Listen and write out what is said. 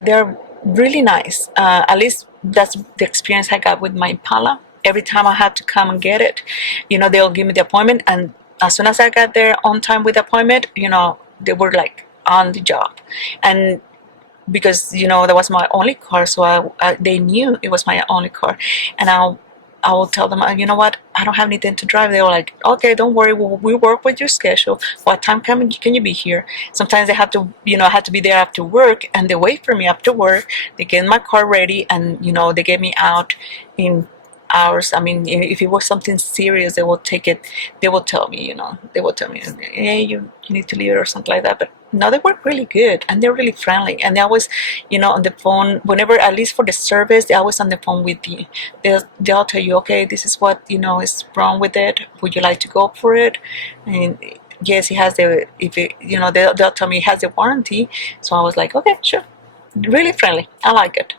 They're really nice. At least that's the experience I got with my Impala. Every time I had to come and get it, they'll give me the appointment, and as soon as I got there on time with the appointment, they were like on the job. And because that was my only car, so they knew it was my only car, and I will tell them, you know what, I don't have anything to drive. They were like, okay, don't worry, we work with your schedule. What time can you be here? Sometimes they have to, I had to be there after work, and they wait for me after work. They get my car ready, and they get me out in hours. I mean, if it was something serious, they will take it. They will tell me, they will tell me, hey, you need to leave it or something like that. But no, they work really good, and they're really friendly. And they always, on the phone, whenever, at least for the service, they're always on the phone with you. They'll tell you, okay, this is what, is wrong with it. Would you like to go for it? And yes, it has they'll tell me it has the warranty. So I was like, okay, sure. Really friendly. I like it.